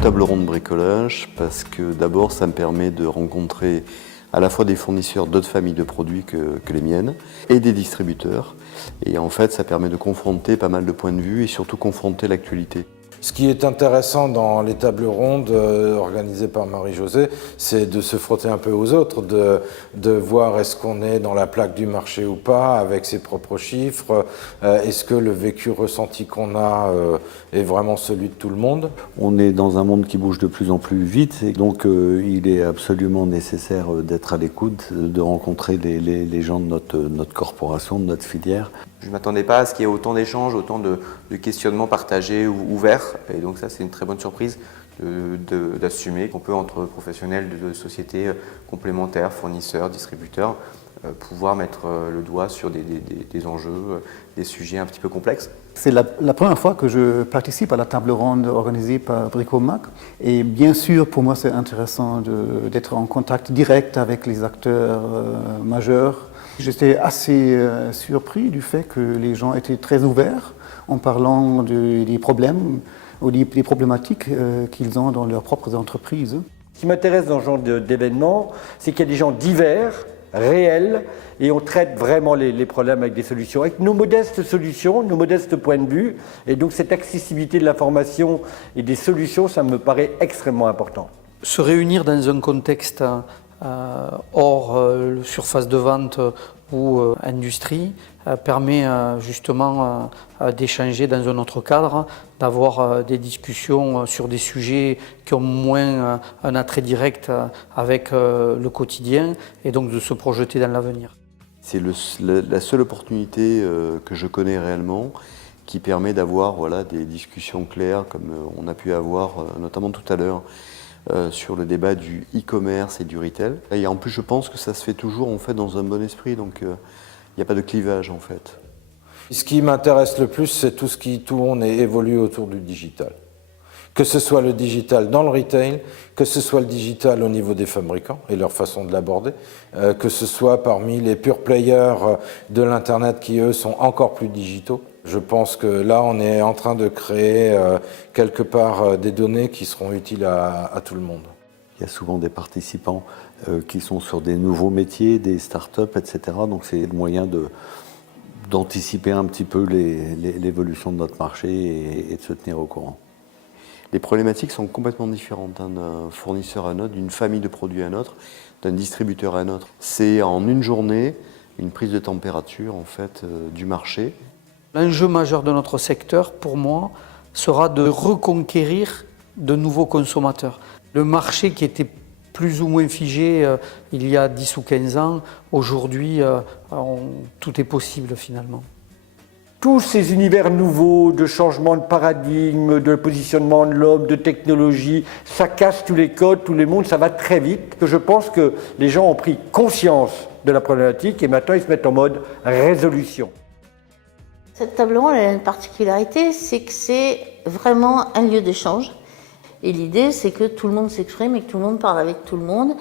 table ronde bricolage parce que d'abord ça me permet de rencontrer à la fois des fournisseurs d'autres familles de produits que les miennes et des distributeurs. Et en fait ça permet de confronter pas mal de points de vue et surtout confronter l'actualité. Ce qui est intéressant dans les tables rondes organisées par Marie-Josée, c'est de se frotter un peu aux autres, de voir est-ce qu'on est dans la plaque du marché ou pas, avec ses propres chiffres, est-ce que le vécu ressenti qu'on a est vraiment celui de tout le monde. On est dans un monde qui bouge de plus en plus vite, et donc il est absolument nécessaire d'être à l'écoute, de rencontrer les gens de notre corporation, de notre filière. Je ne m'attendais pas à ce qu'il y ait autant d'échanges, autant de questionnements partagés ou ouverts. Et donc ça, c'est une très bonne surprise d'assumer qu'on peut, entre professionnels de sociétés complémentaires, fournisseurs, distributeurs, pouvoir mettre le doigt sur des enjeux, des sujets un petit peu complexes. C'est la première fois que je participe à la table ronde organisée par Bricomac. Et bien sûr, pour moi, c'est intéressant d'être en contact direct avec les acteurs majeurs. J'étais assez surpris du fait que les gens étaient très ouverts en parlant des problèmes ou des problématiques qu'ils ont dans leurs propres entreprises. Ce qui m'intéresse dans ce genre d'événement, c'est qu'il y a des gens divers, réels, et on traite vraiment les problèmes avec des solutions, avec nos modestes solutions, nos modestes points de vue. Et donc cette accessibilité de l'information et des solutions, ça me paraît extrêmement important. Se réunir dans un contexte hors surface de vente ou industrie permet justement d'échanger dans un autre cadre, d'avoir des discussions sur des sujets qui ont moins un attrait direct avec le quotidien et donc de se projeter dans l'avenir. C'est la seule opportunité que je connais réellement qui permet d'avoir des discussions claires comme on a pu avoir notamment tout à l'heure sur le débat du e-commerce et du retail. Et en plus, je pense que ça se fait toujours en fait dans un bon esprit, donc il n'y a pas de clivage en fait. Ce qui m'intéresse le plus, c'est tout ce qui tourne et évolue autour du digital. Que ce soit le digital dans le retail, que ce soit le digital au niveau des fabricants et leur façon de l'aborder, que ce soit parmi les pure players de l'Internet qui, eux, sont encore plus digitaux. Je pense que là, on est en train de créer quelque part des données qui seront utiles à tout le monde. Il y a souvent des participants qui sont sur des nouveaux métiers, des start-up, etc. Donc c'est le moyen d'anticiper un petit peu l'évolution de notre marché et de se tenir au courant. Les problématiques sont complètement différentes d'un fournisseur à un autre, d'une famille de produits à un autre, d'un distributeur à un autre. C'est en une journée une prise de température en fait, du marché. L'enjeu majeur de notre secteur, pour moi, sera de reconquérir de nouveaux consommateurs. Le marché qui était plus ou moins figé il y a 10 ou 15 ans, aujourd'hui, tout est possible finalement. Tous ces univers nouveaux de changement de paradigme, de positionnement de l'homme, de technologie, ça casse tous les codes, tous les mondes, ça va très vite. Je pense que les gens ont pris conscience de la problématique et maintenant ils se mettent en mode résolution. Cette table ronde elle a une particularité, c'est que c'est vraiment un lieu d'échange. Et l'idée, c'est que tout le monde s'exprime et que tout le monde parle avec tout le monde.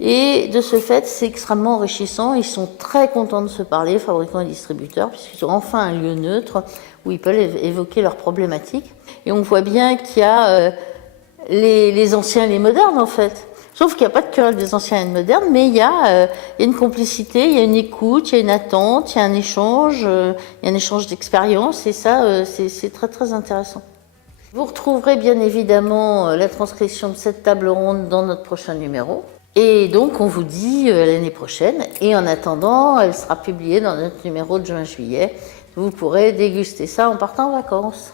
Et de ce fait, c'est extrêmement enrichissant. Ils sont très contents de se parler, fabricants et distributeurs, puisqu'ils ont enfin un lieu neutre où ils peuvent évoquer leurs problématiques. Et on voit bien qu'il y a les anciens et les modernes, en fait. Sauf qu'il n'y a pas de querelle des anciens et des modernes, mais il y a une complicité, il y a une écoute, il y a une attente, il y a un échange d'expériences. Et ça, c'est très, très intéressant. Vous retrouverez bien évidemment la transcription de cette table ronde dans notre prochain numéro. Et donc on vous dit à l'année prochaine. Et en attendant, elle sera publiée dans notre numéro de juin-juillet. Vous pourrez déguster ça en partant en vacances.